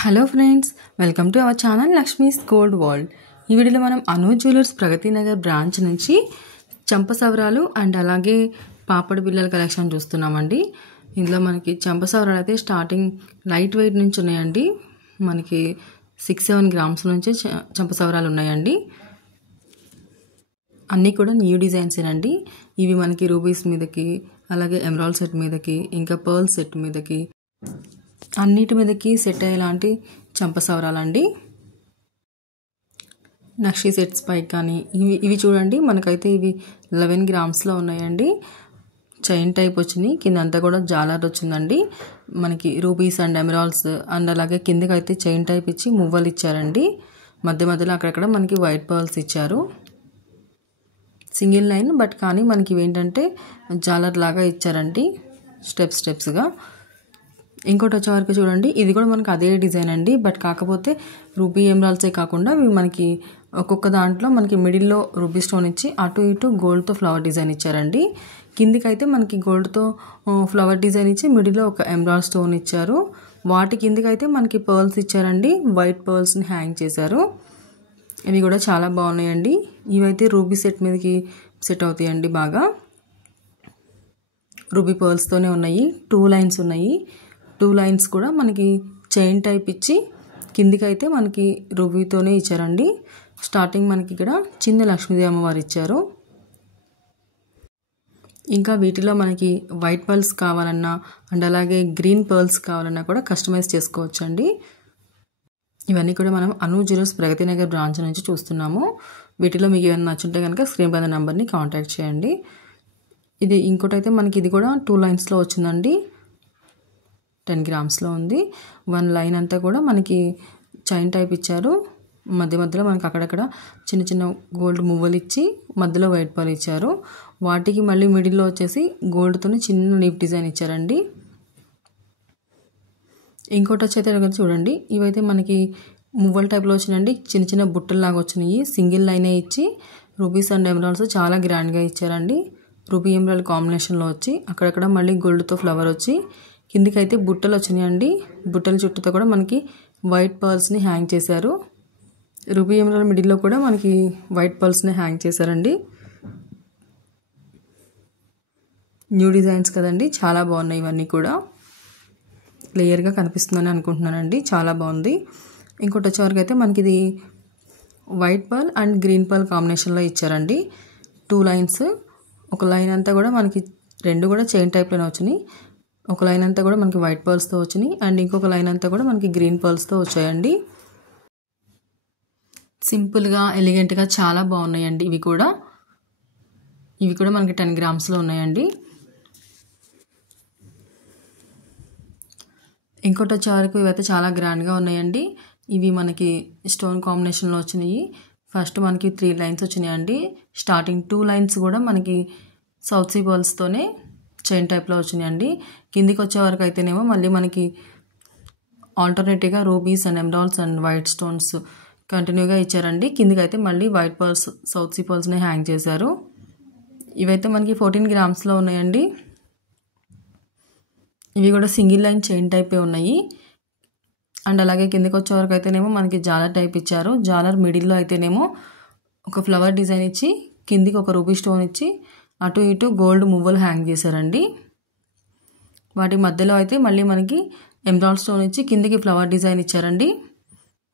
Hello friends, welcome to our channel Lakshmi's gold world. ఈ వీడియోలో మనం అను జ్యువెలర్స్ ప్రగతి నగర్ బ్రాంచ్ నుంచి చంపసవరాలు అండ్ అలాగే పాపడి బిళ్ళల కలెక్షన్ చూస్తున్నామండి. ఇందులో మనకి చంపసవరాలు అయితే స్టార్టింగ్ లైట్ వెయిట్ నుంచి ఉన్నాయండి. మనకి 6-7 గ్రామ్స్ నుంచి చంపసవరాలు ఉన్నాయండి. అన్నీ కూడా న్యూ డిజైన్స్ ఏనండి. ఇవి మనకి రూబీస్ మీదకి, అలాగే ఎమరాల్డ్ సెట్ మీదకి, ఇంకా పర్ల్ సెట్ మీదకి, అన్నిటి మీదకి సెట్ అయ్యేలాంటి చంపసవరాలండి. నక్షి సెట్స్ పై కానీ ఇవి చూడండి, మనకైతే ఇవి 11 గ్రామ్స్లో ఉన్నాయండి. చైన్ టైప్ వచ్చినాయి, కింద అంతా కూడా జాలర్ వచ్చిందండి. మనకి రూబీస్ అండ్ ఎమరాల్డ్స్ అండ్ అలాగే కిందకైతే చైన్ టైప్ ఇచ్చి మువ్వలు ఇచ్చారండి. మధ్య మధ్యలో అక్కడక్కడ మనకి వైట్ పర్ల్స్ ఇచ్చారు. సింగిల్ లైన్ బట్ కానీ మనకి ఇవేంటంటే జాలర్ లాగా ఇచ్చారండి, స్టెప్స్గా. ఇంకోటి వచ్చే వరకు చూడండి, ఇది కూడా మనకి అదే డిజైన్ అండి. బట్ కాకపోతే రూబీ ఎమరాల్డ్సే కాకుండా ఇవి మనకి ఒక్కొక్క దాంట్లో మనకి మిడిల్లో రూబీ స్టోన్ ఇచ్చి అటు ఇటు గోల్డ్తో ఫ్లవర్ డిజైన్ ఇచ్చారండి. కిందికైతే మనకి గోల్డ్తో ఫ్లవర్ డిజైన్ ఇచ్చి మిడిల్లో ఒక ఎమరాల్డ్ స్టోన్ ఇచ్చారు. వాటి కిందికైతే మనకి పర్ల్స్ ఇచ్చారండి, వైట్ పర్ల్స్ని హ్యాంగ్ చేశారు. ఇవి కూడా చాలా బాగున్నాయండి. ఇవైతే రూబీ సెట్ మీదకి సెట్ అవుతాయండి బాగా. రూబీ పర్ల్స్తోనే ఉన్నాయి. 2 లైన్స్ ఉన్నాయి. 2 లైన్స్ కూడా మనకి చైన్ టైప్ ఇచ్చి కిందికైతే మనకి రూబీతోనే ఇచ్చారండి. స్టార్టింగ్ మనకి ఇక్కడ చిన్న లక్ష్మీదేవి అమ్మవారు ఇచ్చారు. ఇంకా వీటిలో మనకి వైట్ పర్ల్స్ కావాలన్నా అండ్ అలాగే గ్రీన్ పర్ల్స్ కావాలన్నా కూడా కస్టమైజ్ చేసుకోవచ్చండి. ఇవన్నీ కూడా మనం అను జ్యువెలర్స్ ప్రగతి నగర్ బ్రాంచ్ నుంచి చూస్తున్నాము. వీటిలో మీకు ఏమైనా నచ్చుంటే కనుక స్క్రీన్ పైన నెంబర్ని కాంటాక్ట్ చేయండి. ఇది ఇంకోటి అయితే మనకి ఇది కూడా 2 లైన్స్లో వచ్చిందండి. 10 గ్రామ్స్లో ఉంది. 1 లైన్ అంతా కూడా మనకి చైన్ టైప్ ఇచ్చారు. మధ్య మధ్యలో మనకి అక్కడక్కడ చిన్న చిన్న గోల్డ్ మువ్వలు ఇచ్చి మధ్యలో వైట్ పర్ల్ ఇచ్చారు. వాటికి మళ్ళీ మిడిల్లో వచ్చేసి గోల్డ్తోని చిన్న లీఫ్ డిజైన్ ఇచ్చారండి. ఇంకోటి వచ్చి అయితే చూడండి, ఇవైతే మనకి మువ్వల టైప్లో వచ్చినాయండి. చిన్న చిన్న బుట్టల్లాగా వచ్చినాయి. సింగిల్ లైనే ఇచ్చి రూబీస్ అండ్ ఎమరాల్డ్స్ చాలా గ్రాండ్గా ఇచ్చారండి. రూబీ ఎమరాల్డ్ కాంబినేషన్లో వచ్చి అక్కడక్కడ మళ్ళీ గోల్డ్తో ఫ్లవర్ వచ్చి కిందికైతే బుట్టలు వచ్చినాయండి. బుట్టల చుట్టూతో కూడా మనకి వైట్ పర్ల్స్ని హ్యాంగ్ చేశారు. రూబీ ఎమరాల్డ్ మిడిల్లో కూడా మనకి వైట్ పర్ల్స్ని హ్యాంగ్ చేశారండి. న్యూ డిజైన్స్ కదండి, చాలా బాగున్నాయి. ఇవన్నీ కూడా క్లియర్గా కనిపిస్తుందని అనుకుంటున్నానండి, చాలా బాగుంది. ఇంకోటి వచ్చేవరకు అయితే మనకి ఇది white pearl and green pearl కాంబినేషన్లో ఇచ్చారండి. 2 లైన్స్. ఒక లైన్ అంతా కూడా మనకి 2 కూడా చైన్ టైప్లోనే వచ్చినాయి. ఒక లైన్ అంతా కూడా మనకి వైట్ పర్ల్స్తో వచ్చినాయి అండ్ ఇంకొక లైన్ అంతా కూడా మనకి గ్రీన్ పర్ల్స్తో వచ్చాయండి. సింపుల్గా ఎలిగెంట్గా చాలా బాగున్నాయండి. ఇవి కూడా మనకి 10 గ్రామ్స్లో ఉన్నాయండి. ఇంకోటి వచ్చే వరకు ఇవైతే చాలా గ్రాండ్గా ఉన్నాయండి. ఇవి మనకి స్టోన్ కాంబినేషన్లో వచ్చినాయి. ఫస్ట్ మనకి 3 లైన్స్ వచ్చినాయండి. స్టార్టింగ్ 2 లైన్స్ కూడా మనకి సౌత్ సీ పర్ల్స్తోనే చైన్ టైప్లో వచ్చినాయండి. కిందికి వచ్చే వరకు అయితేనేమో మళ్ళీ మనకి ఆల్టర్నేటివ్గా rubies and emeralds and white stones కంటిన్యూగా ఇచ్చారండి. కిందికి అయితే మళ్ళీ వైట్ పర్ల్స్ సౌత్ సీ పర్ల్స్ని హ్యాంగ్ చేశారు. ఇవైతే మనకి 14 గ్రామ్స్లో ఉన్నాయండి. ఇవి కూడా సింగిల్ లైన్ చైన్ టైపే ఉన్నాయి. అండ్ అలాగే కిందకి వచ్చే వరకు అయితేనేమో మనకి జాలర్ టైప్ ఇచ్చారు. జాలర్ మిడిల్లో అయితేనేమో ఒక ఫ్లవర్ డిజైన్ ఇచ్చి కిందికి ఒక రూబీ స్టోన్ ఇచ్చి అటు ఇటు గోల్డ్ మువ్వలు హ్యాంగ్ చేశారండి. వాటి మధ్యలో అయితే మళ్ళీ మనకి ఎమరాల్డ్ స్టోన్ ఇచ్చి కిందికి ఫ్లవర్ డిజైన్ ఇచ్చారండి.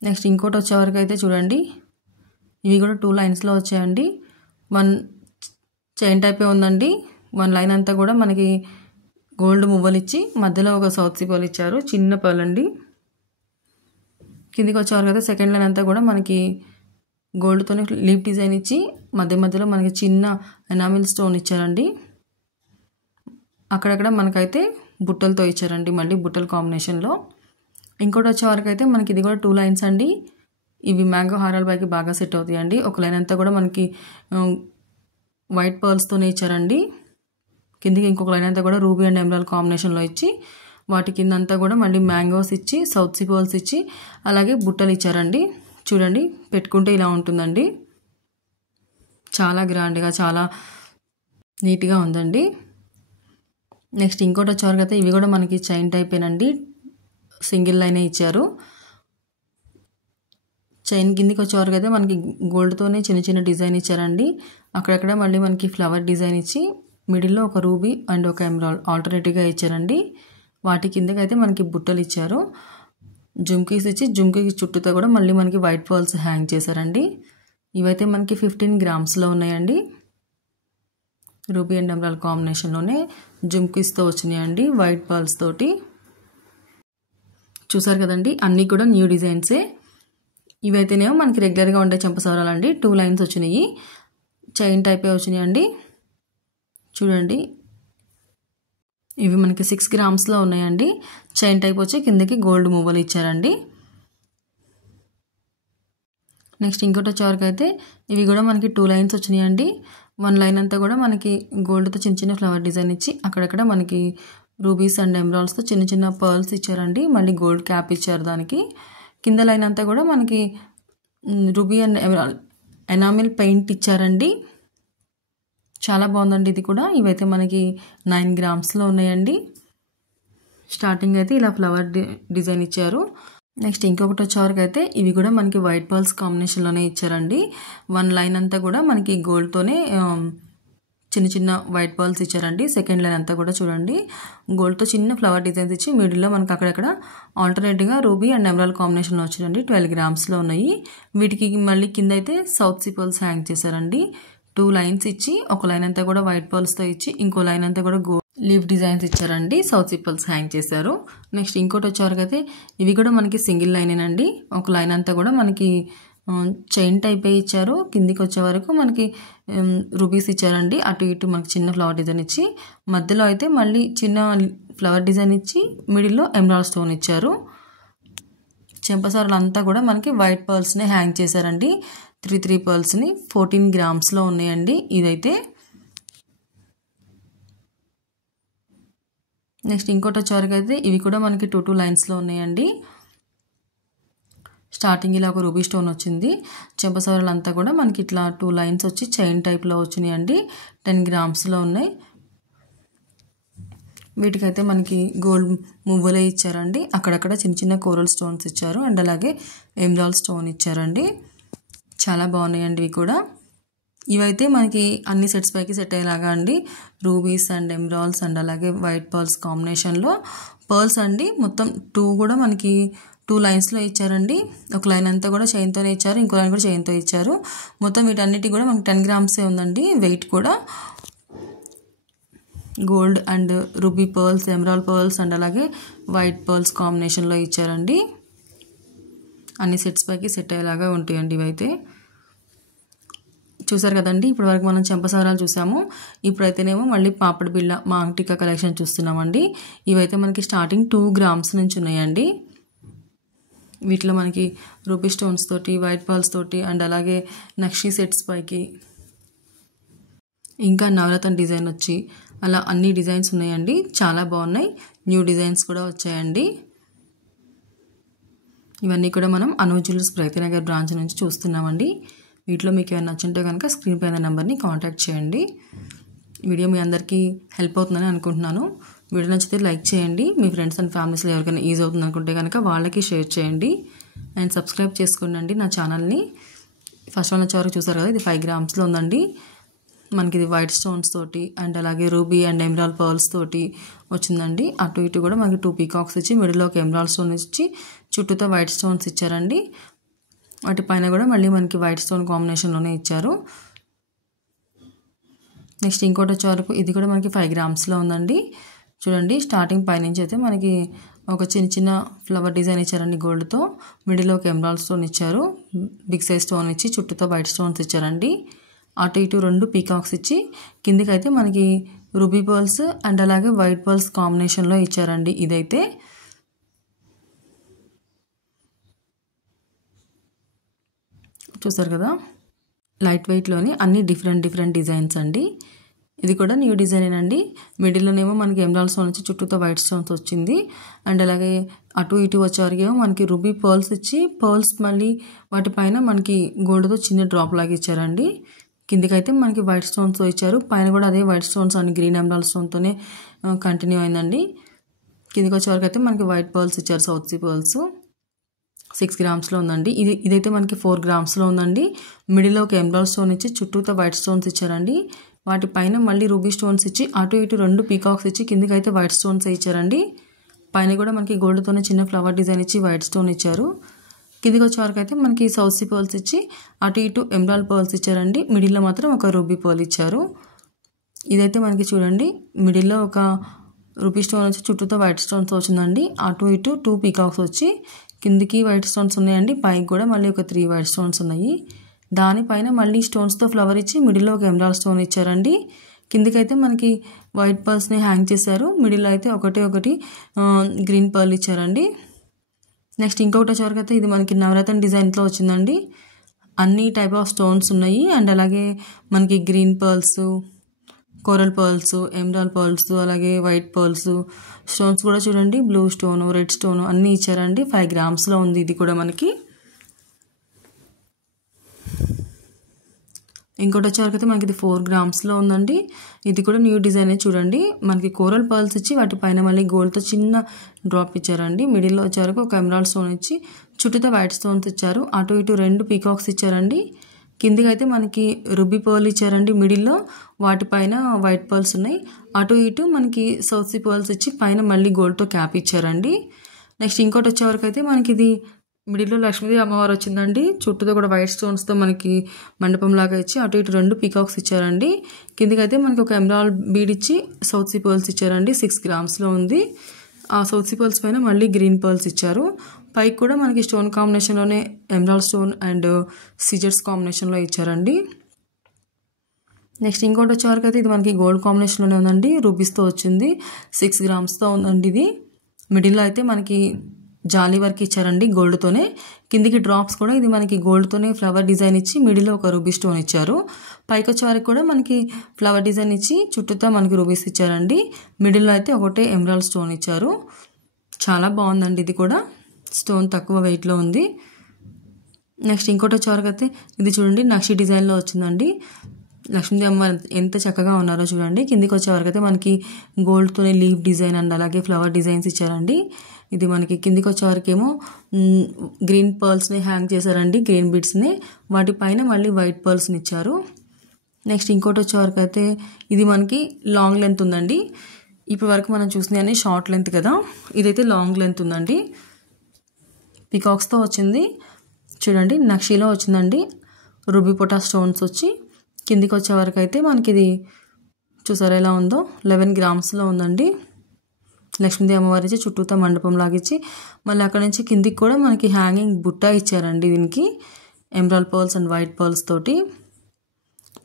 నెక్స్ట్ ఇంకోటి వచ్చే వరకు అయితే చూడండి, ఇవి కూడా 2 లైన్స్లో వచ్చాయండి. 1 చైన్ టైపే ఉందండి. 1 లైన్ అంతా కూడా మనకి గోల్డ్ మువ్వలు ఇచ్చి మధ్యలో ఒక సౌత్ సీ పర్ల్ ఇచ్చారు, చిన్న పర్ల్ అండి. కిందికి వచ్చే వరకు అయితే సెకండ్ లైన్ అంతా కూడా మనకి గోల్డ్తోనే లీఫ్ డిజైన్ ఇచ్చి మధ్య మధ్యలో మనకి చిన్న ఎనామిల్ స్టోన్ ఇచ్చారండి. అక్కడక్కడ మనకైతే బుట్టలతో ఇచ్చారండి, మళ్ళీ బుట్టల కాంబినేషన్లో. ఇంకోటి వచ్చే వరకు అయితే మనకి ఇది కూడా 2 లైన్స్ అండి. ఇవి మ్యాంగో హారాల పైకి బాగా సెట్ అవుతాయండి. ఒక లైన్ అంతా కూడా మనకి వైట్ పర్ల్స్తోనే ఇచ్చారండి. కిందికి ఇంకొక లైన్ అంతా కూడా రూబీ అండ్ ఎమరాల్డ్ కాంబినేషన్లో ఇచ్చి వాటి కింద అంతా కూడా మళ్ళీ మ్యాంగోస్ ఇచ్చి సౌత్ సీ పర్ల్స్ ఇచ్చి అలాగే బుట్టలు ఇచ్చారండి. చూడండి, పెట్టుకుంటే ఇలా ఉంటుందండి. చాలా గ్రాండ్గా చాలా నీట్గా ఉందండి. నెక్స్ట్ ఇంకోటి వచ్చేవరకు అయితే ఇవి కూడా మనకి చైన్ టైపేనండి. సింగిల్ లైనే ఇచ్చారు. చైన్ కిందికి వచ్చేవరకు అయితే మనకి గోల్డ్తోనే చిన్న చిన్న డిజైన్ ఇచ్చారండి. అక్కడక్కడ మళ్ళీ మనకి ఫ్లవర్ డిజైన్ ఇచ్చి మిడిల్లో ఒక రూబీ అండ్ ఒక ఎమరాల్డ్ ఆల్టర్నేటివ్గా ఇచ్చారండి. వాటి కిందకైతే మనకి బుట్టలు ఇచ్చారు. జుమ్కీస్ ఇచ్చి జుమ్కీ చుట్టూతో కూడా మళ్ళీ మనకి వైట్ పర్ల్స్ హ్యాంగ్ చేశారండి. ఇవైతే మనకి 15 గ్రామ్స్లో ఉన్నాయండి. రూబీ అండ్ ఎమరాల్డ్ కాంబినేషన్లోనే జుమ్కీస్తో వచ్చినాయండి వైట్ పర్ల్స్ తోటి. చూసారు కదండి, అన్నీ కూడా న్యూ డిజైన్సే. ఇవైతేనేమో మనకి రెగ్యులర్గా ఉండే చెంపసవరాలు అండి. 2 లైన్స్ వచ్చినాయి, చైన్ టైపే వచ్చినాయి అండి. చూడండి, ఇవి మనకి 6 గ్రామ్స్లో ఉన్నాయండి. చైన్ టైప్ వచ్చి కిందకి గోల్డ్ మూవలు ఇచ్చారండి. నెక్స్ట్ ఇంకోటి వచ్చేవరకు అయితే ఇవి కూడా మనకి 2 లైన్స్ వచ్చినాయండి. 1 లైన్ అంతా కూడా మనకి గోల్డ్తో చిన్న చిన్న ఫ్లవర్ డిజైన్ ఇచ్చి అక్కడక్కడ మనకి రూబీస్ అండ్ ఎమరాల్డ్స్తో చిన్న చిన్న పర్ల్స్ ఇచ్చారండి. మళ్ళీ గోల్డ్ క్యాప్ ఇచ్చారు దానికి. కింద లైన్ అంతా కూడా మనకి ruby and emerald enamel paint ఇచ్చారండి. చాలా బాగుందండి ఇది కూడా. ఇవైతే మనకి 9 గ్రామ్స్లో ఉన్నాయండి. స్టార్టింగ్ అయితే ఇలా ఫ్లవర్ డిజైన్ ఇచ్చారు. నెక్స్ట్ ఇంకొకటి వచ్చేవరకు అయితే ఇవి కూడా మనకి వైట్ పర్ల్స్ కాంబినేషన్లోనే ఇచ్చారండి. 1 లైన్ అంతా కూడా మనకి గోల్డ్తోనే చిన్న చిన్న వైట్ పర్ల్స్ ఇచ్చారండి. సెకండ్ లైన్ అంతా కూడా చూడండి గోల్డ్తో చిన్న ఫ్లవర్ డిజైన్స్ ఇచ్చి మిడిల్లో మనకి అక్కడక్కడ ఆల్టర్నేట్గా రూబీ అండ్ ఎమరాల్డ్ కాంబినేషన్లో వచ్చారండి. 12 గ్రామ్స్లో ఉన్నాయి. వీటికి మళ్ళీ కింద అయితే సౌత్ సీ పర్ల్స్ హ్యాంగ్ చేశారండి. 2 లైన్స్ ఇచ్చి ఒక లైన్ అంతా కూడా వైట్ పర్ల్స్తో ఇచ్చి ఇంకో లైన్ అంతా కూడా గోల్డ్ లీఫ్ డిజైన్స్ ఇచ్చారండి. సౌత్ సీ పర్ల్స్ హ్యాంగ్ చేశారు. నెక్స్ట్ ఇంకోటి వచ్చేవరకు అయితే ఇవి కూడా మనకి సింగిల్ లైనేనండి. ఒక లైన్ అంతా కూడా మనకి చైన్ టైపే ఇచ్చారు. కిందికి వచ్చే వరకు మనకి రూబీస్ ఇచ్చారండి. అటు ఇటు మనకి చిన్న ఫ్లవర్ డిజైన్ ఇచ్చి మధ్యలో అయితే మళ్ళీ చిన్న ఫ్లవర్ డిజైన్ ఇచ్చి మిడిల్లో ఎమరాల్డ్ స్టోన్ ఇచ్చారు. చెంపసారులు అంతా కూడా మనకి వైట్ పర్ల్స్ని హ్యాంగ్ చేశారండి. 3 పర్ల్స్ని 14 గ్రామ్స్లో ఉన్నాయండి ఇదైతే. నెక్స్ట్ ఇంకోటి వచ్చేవరకు అయితే ఇవి కూడా మనకి 2 లైన్స్లో ఉన్నాయండి. స్టార్టింగ్ ఇలా ఒక రూబీ స్టోన్ వచ్చింది. చెంపసవరాలు అంతా కూడా మనకి ఇట్లా 2 లైన్స్ వచ్చి చైన్ టైప్లో వచ్చినాయండి. 10 గ్రామ్స్లో ఉన్నాయి. వీటికైతే మనకి గోల్డ్ మువ్వలే ఇచ్చారండి. అక్కడక్కడ చిన్న చిన్న కోరల్ స్టోన్స్ ఇచ్చారు అండ్ అలాగే ఎమరాల్డ్ స్టోన్ ఇచ్చారండి. చాలా బాగున్నాయండి ఇవి కూడా. ఇవైతే మనకి అన్ని సెట్స్ పైకి సెట్ అయ్యేలాగా అండి. రూబీస్ అండ్ ఎమరాల్డ్స్ అండ్ అలాగే వైట్ పర్ల్స్ కాంబినేషన్లో పర్ల్స్ అండి. మొత్తం 2 కూడా మనకి 2 లైన్స్లో ఇచ్చారండి. ఒక లైన్ అంతా కూడా చైన్తోనే ఇచ్చారు, ఇంకో లైన్ కూడా చైన్తో ఇచ్చారు. మొత్తం వీటన్నిటి కూడా మనకి 10 గ్రామ్సే ఉందండి వెయిట్ కూడా. Gold and ruby pearls, emerald pearls and అలాగే వైట్ పర్ల్స్ కాంబినేషన్లో ఇచ్చారండి. అన్ని సెట్స్ పైకి సెట్ అయ్యేలాగా ఉంటాయండి ఇవైతే. చూసారు కదండి, ఇప్పటి వరకు మనం చెంపసారాలు చూసాము. ఇప్పుడైతేనేమో మళ్ళీ పాపడి బిళ్ళ మాంగ్ టిక్కా కలెక్షన్ చూస్తున్నామండి. ఇవైతే మనకి స్టార్టింగ్ 2 గ్రామ్స్ నుంచి ఉన్నాయండి. వీటిలో మనకి రూబీ స్టోన్స్ తోటి, వైట్ పర్ల్స్ తోటి అండ్ అలాగే నక్షి సెట్స్ పైకి ఇంకా నవరత్న డిజైన్ వచ్చి అలా అన్ని డిజైన్స్ ఉన్నాయండి. చాలా బాగున్నాయి. న్యూ డిజైన్స్ కూడా వచ్చాయండి. ఇవన్నీ కూడా మనం అనూజ్ జ్యువెలర్స్ ప్రగతినగర్ బ్రాంచ్ నుంచి చూస్తున్నామండి. వీటిలో మీకు ఏమైనా నచ్చుంటే కనుక స్క్రీన్ పైన నెంబర్ని కాంటాక్ట్ చేయండి. వీడియో మీ అందరికీ హెల్ప్ అవుతుందని అనుకుంటున్నాను. వీడియో నచ్చితే లైక్ చేయండి. మీ ఫ్రెండ్స్ అండ్ ఫ్యామిలీస్లో ఎవరికైనా యూజ్ అవుతుంది అనుకుంటే కనుక వాళ్ళకి షేర్ చేయండి అండ్ సబ్స్క్రైబ్ చేసుకోండి నా ఛానల్ని. ఫస్ట్ వన్ వచ్చే వరకు చూసారు కదా, ఇది 5 గ్రామ్స్లో ఉందండి. మనకి ఇది వైట్ స్టోన్స్ తోటి అండ్ అలాగే రూబీ అండ్ ఎమరాల్డ్ పర్ల్స్ తోటి వచ్చిందండి. అటు ఇటు కూడా మనకి 2 పీకాక్స్ ఇచ్చి మిడిల్లో ఒక ఎమరాల్డ్ స్టోన్ ఇచ్చి చుట్టూతో వైట్ స్టోన్స్ ఇచ్చారండి. వాటి పైన కూడా మళ్ళీ మనకి వైట్ స్టోన్ కాంబినేషన్లోనే ఇచ్చారు. నెక్స్ట్ ఇంకోటి వచ్చే వరకు ఇది కూడా మనకి 5 గ్రామ్స్లో ఉందండి. చూడండి, స్టార్టింగ్ పైనుంచి అయితే మనకి ఒక చిన్న చిన్న ఫ్లవర్ డిజైన్ ఇచ్చారండి గోల్డ్తో. మిడిల్లో ఒక ఎమరాల్డ్ స్టోన్ ఇచ్చారు. బిగ్ సైజ్ స్టోన్ ఇచ్చి చుట్టూతో వైట్ స్టోన్స్ ఇచ్చారండి. అటు ఇటు 2 పీకాక్స్ ఇచ్చి కిందికి అయితే మనకి రూబీ పర్ల్స్ అండ్ అలాగే వైట్ పర్ల్స్ కాంబినేషన్లో ఇచ్చారండి. ఇదైతే చూసారు కదా, లైట్ వెయిట్లోని అన్ని డిఫరెంట్ డిజైన్స్ అండి. ఇది కూడా న్యూ డిజైనేనండి. మిడిల్లోనేమో మనకి ఎమరాల్డ్ స్టోన్ వచ్చి చుట్టూతో వైట్ స్టోన్స్ వచ్చింది అండ్ అలాగే అటు ఇటు వచ్చేవరకేమో మనకి రూబీ పర్ల్స్ ఇచ్చి పర్ల్స్ మళ్ళీ వాటిపైన మనకి గోల్డ్తో చిన్న డ్రాప్ లాగా ఇచ్చారండి. కిందికైతే మనకి వైట్ స్టోన్స్తో ఇచ్చారు. పైన కూడా అదే white stones and green emerald స్టోన్తోనే కంటిన్యూ అయిందండి. కిందికి వచ్చే వరకు అయితే మనకి వైట్ పర్ల్స్ ఇచ్చారు, సౌత్ సీ పర్ల్స్. 6 గ్రామ్స్లో ఉందండి. ఇదైతే మనకి 4 గ్రామ్స్లో ఉందండి. మిడిల్లో ఒక ఎమరాల్డ్ స్టోన్ ఇచ్చి చుట్టూతో వైట్ స్టోన్స్ ఇచ్చారండి. వాటి పైన మళ్ళీ రూబీ స్టోన్స్ ఇచ్చి అటు ఇటు 2 పీకాక్స్ ఇచ్చి కిందకి అయితే వైట్ స్టోన్స్ ఇచ్చారండి. పైన కూడా మనకి గోల్డ్తోనే చిన్న ఫ్లవర్ డిజైన్ ఇచ్చి వైట్ స్టోన్ ఇచ్చారు. కిందికి వచ్చే వరకు అయితే మనకి సౌత్ సీ పర్ల్స్ ఇచ్చి అటు ఇటు ఎమరాల్డ్ పర్ల్స్ ఇచ్చారండి. మిడిల్లో మాత్రం ఒక రూబీ పర్ల్ ఇచ్చారు. ఇదైతే మనకి చూడండి మిడిల్లో ఒక రూబీ స్టోన్ వచ్చి చుట్టూతో వైట్ స్టోన్స్ వచ్చిందండి. అటు ఇటు 2 పీకాక్స్ వచ్చి కిందికి వైట్ స్టోన్స్ ఉన్నాయండి. పైకి కూడా మళ్ళీ ఒక 3 వైట్ స్టోన్స్ ఉన్నాయి. దానిపైన మళ్ళీ స్టోన్స్తో ఫ్లవర్ ఇచ్చి మిడిల్లో ఒక ఎమరాల్డ్ స్టోన్ ఇచ్చారండి. కిందికైతే మనకి వైట్ పర్ల్స్ని హ్యాంగ్ చేశారు. మిడిల్లో అయితే ఒకటి గ్రీన్ పర్ల్ ఇచ్చారండి. నెక్స్ట్ ఇంకొకటి వచ్చేవరకు అయితే ఇది మనకి నవరత్న డిజైన్తో వచ్చిందండి. అన్ని టైప్ ఆఫ్ స్టోన్స్ ఉన్నాయి. అండ్ అలాగే మనకి green pearls, coral pearls, emerald pearls, అలాగే వైట్ పర్ల్స్ స్టోన్స్ కూడా చూడండి. బ్లూ స్టోను, రెడ్ స్టోను అన్నీ ఇచ్చారండి. 5 గ్రామ్స్లో ఉంది ఇది కూడా మనకి. ఇంకోటి వచ్చేవరకు అయితే మనకి ఇది 4 గ్రామ్స్లో ఉందండి. ఇది కూడా న్యూ డిజైనే చూడండి. మనకి కోరల్ పర్ల్స్ ఇచ్చి వాటి పైన మళ్ళీ గోల్డ్తో చిన్న డ్రాప్ ఇచ్చారండి. మిడిల్లో వచ్చేవరకు ఒక ఎమరాల్డ్ స్టోన్ ఇచ్చి చుట్టూతో వైట్ స్టోన్స్ ఇచ్చారు. అటు ఇటు 2 పీకాక్స్ ఇచ్చారండి. కిందికి అయితే మనకి రూబీ పర్ల్ ఇచ్చారండి. మిడిల్లో వాటిపైన వైట్ పర్ల్స్ ఉన్నాయి. అటు ఇటు మనకి సౌత్ సీ పర్ల్స్ ఇచ్చి పైన మళ్ళీ గోల్డ్తో క్యాప్ ఇచ్చారండి. నెక్స్ట్ ఇంకోటి వచ్చేవరకు అయితే మనకి ఇది మిడిల్లో లక్ష్మీదేవి అమ్మవారు వచ్చిందండి. చుట్టూతో కూడా వైట్ స్టోన్స్తో మనకి మండపం లాగా ఇచ్చి అటు ఇటు 2 పీకాక్స్ ఇచ్చారండి. కిందికి అయితే మనకి ఒక ఎమరాల్డ్ బీడ్ ఇచ్చి సౌత్ సీ పర్ల్స్ ఇచ్చారండి. 6 గ్రామ్స్లో ఉంది. ఆ సౌత్ సీ పర్ల్స్ పైన మళ్ళీ గ్రీన్ పర్ల్స్ ఇచ్చారు. పైకి కూడా మనకి స్టోన్ కాంబినేషన్లోనే ఎమరాల్డ్ స్టోన్ అండ్ సిజర్స్ కాంబినేషన్లో ఇచ్చారండి. నెక్స్ట్ ఇంకోటి వచ్చేవరకు అయితే ఇది మనకి గోల్డ్ కాంబినేషన్లోనే ఉందండి. రూబీస్తో వచ్చింది. 6 గ్రామ్స్తో ఉందండి. ఇది మిడిల్లో అయితే మనకి జాలీ వర్క్ ఇచ్చారండి గోల్డ్తోనే. కిందికి డ్రాప్స్ కూడా ఇది మనకి గోల్డ్తోనే ఫ్లవర్ డిజైన్ ఇచ్చి మిడిల్లో ఒక రూబీ స్టోన్ ఇచ్చారు. పైకి వచ్చే వరకు కూడా మనకి ఫ్లవర్ డిజైన్ ఇచ్చి చుట్టూతో మనకి రూబీస్ ఇచ్చారండి. మిడిల్లో అయితే ఒకటే ఎమరాల్డ్ స్టోన్ ఇచ్చారు. చాలా బాగుందండి. ఇది కూడా స్టోన్ తక్కువ వెయిట్లో ఉంది. నెక్స్ట్ ఇంకోటి వచ్చే వరకు అయితే ఇది చూడండి నక్షి డిజైన్లో వచ్చిందండి. లక్ష్మీదేవి అమ్మ ఎంత చక్కగా ఉన్నారో చూడండి. కిందికి వచ్చే వరకు అయితే మనకి గోల్డ్తోనే లీవ్ డిజైన్ అండ్ అలాగే ఫ్లవర్ డిజైన్స్ ఇచ్చారండి. ఇది మనకి కిందికి వచ్చే వరకు ఏమో గ్రీన్ పర్ల్స్ని హ్యాంగ్ చేశారండి. గ్రీన్ బీడ్స్ని వాటిపైన మళ్ళీ వైట్ పర్ల్స్ని ఇచ్చారు. నెక్స్ట్ ఇంకోటి వచ్చే వరకు అయితే ఇది మనకి లాంగ్ లెంత్ ఉందండి. ఇప్పటి వరకు మనం చూసినవి అన్నీ షార్ట్ లెంత్ కదా. ఇదైతే లాంగ్ లెంత్ ఉందండి. పికాక్స్తో వచ్చింది చూడండి. నక్షీలో వచ్చిందండి. రూబీ పొటా స్టోన్స్ వచ్చి కిందికి వచ్చే వరకు అయితే మనకి ఇది చూసారా ఎలా ఉందో. 11 గ్రామ్స్లో ఉందండి. లక్ష్మీదేవి అమ్మవారి ఇచ్చి చుట్టూతో మండపం లాగిచ్చి మళ్ళీ అక్కడ నుంచి కిందికి కూడా మనకి హ్యాంగింగ్ బుట్ట ఇచ్చారండి. దీనికి emerald pearls and white pearls తోటి.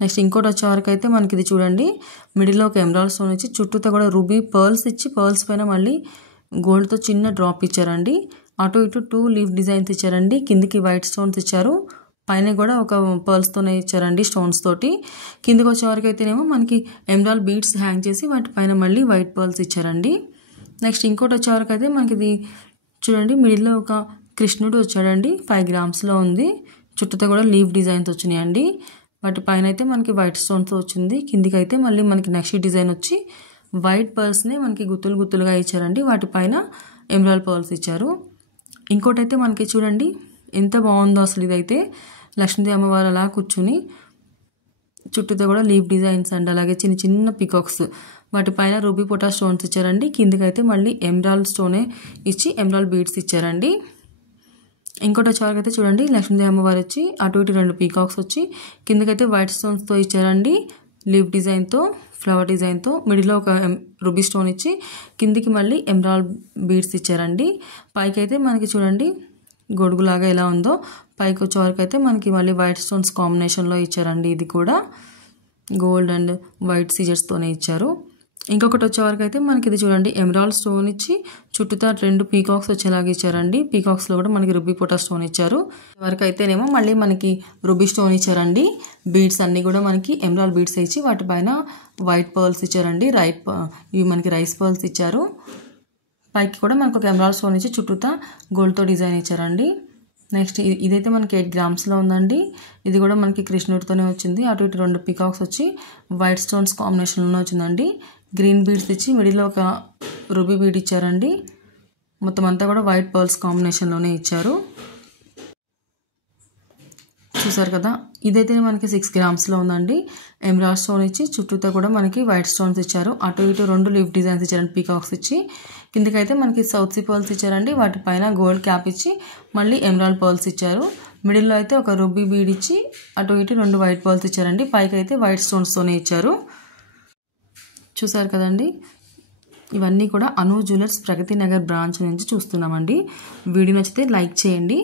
నెక్స్ట్ ఇంకోటి వచ్చే వరకు అయితే మనకి ఇది చూడండి మిడిల్లో ఒక ఎమరాల్డ్ స్టోన్ ఇచ్చి చుట్టూతో కూడా రూబీ పర్ల్స్ ఇచ్చి పర్ల్స్ పైన మళ్ళీ గోల్డ్తో చిన్న డ్రాప్ ఇచ్చారండి. అటు ఇటు 2 లీవ్ డిజైన్స్ ఇచ్చారండి. కిందికి వైట్ స్టోన్స్ ఇచ్చారు. పైన కూడా ఒక పర్ల్స్తోనే ఇచ్చారండి స్టోన్స్ తోటి. కిందికి వచ్చే వరకు అయితేనేమో మనకి ఎమరాల్డ్ బీడ్స్ హ్యాంగ్ చేసి వాటి పైన మళ్ళీ వైట్ పర్ల్స్ ఇచ్చారండి. నెక్స్ట్ ఇంకోటి వచ్చే వరకు అయితే మనకి ఇది చూడండి మిడిల్లో ఒక కృష్ణుడు వచ్చాడండి. 5 గ్రామ్స్లో ఉంది. చుట్టూతో కూడా లీవ్ డిజైన్స్ వచ్చినాయండి. వాటి పైన అయితే మనకి వైట్ స్టోన్స్ వచ్చింది. కిందికి అయితే మళ్ళీ మనకి నక్షి డిజైన్ వచ్చి వైట్ పర్ల్స్ని మనకి గుత్తులు గుత్తులుగా ఇచ్చారండి. వాటిపైన ఎమరాల్డ్ పర్ల్స్ ఇచ్చారు. ఇంకోటి అయితే మనకి చూడండి ఎంత బాగుందో అసలు. ఇదైతే లక్ష్మీదేవి అమ్మవారు అలా కూర్చుని చుట్టూతో కూడా లీవ్ డిజైన్స్ అండ్ అలాగే చిన్న చిన్న పికాక్స్ వాటిపైన రూబీ పొటా స్టోన్స్ ఇచ్చారండి. కిందికి అయితే మళ్ళీ ఎమరాల్డ్ స్టోనే ఇచ్చి ఎమరాల్డ్ బీడ్స్ ఇచ్చారండి. ఇంకోటి వచ్చేవరకు అయితే చూడండి లక్ష్మీదేవి అమ్మవారు వచ్చి అటు ఇటు 2 పీకాక్స్ వచ్చి కిందకైతే వైట్ స్టోన్స్తో ఇచ్చారండి. లీవ్ డిజైన్తో ఫ్లవర్ డిజైన్తో మిడిల్లో ఒక రూబీ స్టోన్ ఇచ్చి కిందికి మళ్ళీ ఎమరాల్డ్ బీడ్స్ ఇచ్చారండి. పైకి అయితే మనకి చూడండి గొడుగులాగా ఎలా ఉందో. పైకి వచ్చే వరకు అయితే మనకి మళ్ళీ వైట్ స్టోన్స్ కాంబినేషన్లో ఇచ్చారండి. ఇది కూడా గోల్డ్ అండ్ వైట్ సీజర్స్తోనే ఇచ్చారు. ఇంకొకటి వచ్చే వరకు అయితే మనకి ఇది చూడండి ఎమరాల్డ్ స్టోన్ ఇచ్చి చుట్టూతో 2 పీకాక్స్ వచ్చేలాగా ఇచ్చారండి. పీకాక్స్లో కూడా మనకి రూబీ పొటా స్టోన్ ఇచ్చారు. వరకు అయితేనేమో మళ్ళీ మనకి రూబీ స్టోన్ ఇచ్చారండి. బీడ్స్ అన్నీ కూడా మనకి ఎమరాల్డ్ బీడ్స్ ఇచ్చి వాటిపైన వైట్ పర్ల్స్ ఇచ్చారండి. ఇవి మనకి రైస్ పర్ల్స్ ఇచ్చారు. పైకి కూడా మనకు ఒక ఎమరాల్డ్ స్టోన్ ఇచ్చి చుట్టూతా గోల్డ్తో డిజైన్ ఇచ్చారండి. నెక్స్ట్ ఇదైతే మనకి 8 గ్రామ్స్లో ఉందండి. ఇది కూడా మనకి కృష్ణుడితోనే వచ్చింది. అటు ఇటు 2 పీకాక్స్ వచ్చి వైట్ స్టోన్స్ కాంబినేషన్లో వచ్చిందండి. గ్రీన్ బీడ్స్ ఇచ్చి మిడిల్లో ఒక రూబీ బీడ్ ఇచ్చారండి. మొత్తం అంతా కూడా వైట్ పర్ల్స్ కాంబినేషన్లోనే ఇచ్చారు. చూసారు కదా, ఇదైతే మనకి 6 గ్రామ్స్లో ఉందండి. ఎమరాల్డ్ స్టోన్ ఇచ్చి చుట్టూతో కూడా మనకి వైట్ స్టోన్స్ ఇచ్చారు. అటు ఇటు 2 లీఫ్ డిజైన్స్ ఇచ్చారండి, పీకాక్స్ ఇచ్చి. కిందకైతే మనకి సౌత్ సీ పర్ల్స్ ఇచ్చారండి. వాటిపైన గోల్డ్ క్యాప్ ఇచ్చి మళ్ళీ ఎమరాల్డ్ పర్ల్స్ ఇచ్చారు. మిడిల్లో అయితే ఒక రూబీ బీడ్ ఇచ్చి అటు ఇటు 2 వైట్ పర్ల్స్ ఇచ్చారండి. పైకి అయితే వైట్ స్టోన్స్తోనే ఇచ్చారు. చూసారు కదండి, ఇవన్నీ కూడా అను జ్యువెలర్స్ ప్రగతి నగర్ బ్రాంచ్ నుంచి చూస్తున్నామండి. వీడియో నచ్చితే లైక్ చేయండి.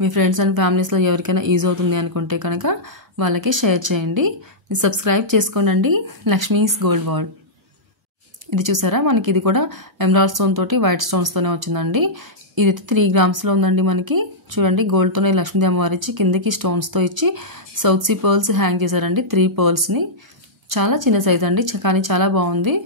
మీ ఫ్రెండ్స్ అండ్ ఫ్యామిలీస్లో ఎవరికైనా యూజ్ అవుతుంది అనుకుంటే కనుక వాళ్ళకి షేర్ చేయండి. సబ్స్క్రైబ్ చేసుకోండి. Lakshmi's gold world. ఇది చూసారా, మనకి ఇది కూడా ఎమరాల్డ్ స్టోన్ తోటి వైట్ స్టోన్స్తోనే వచ్చిందండి. ఇది 3 గ్రామ్స్లో ఉందండి. మనకి చూడండి, గోల్డ్తోనే లక్ష్మీదేవి అమ్మవారు ఇచ్చి కిందకి స్టోన్స్తో ఇచ్చి సౌత్ సీ పర్ల్స్ హ్యాంగ్ చేశారండి. 3 పర్ల్స్ని. చాలా చిన్న సైజ్ అండి, కానీ చాలా బాగుంది.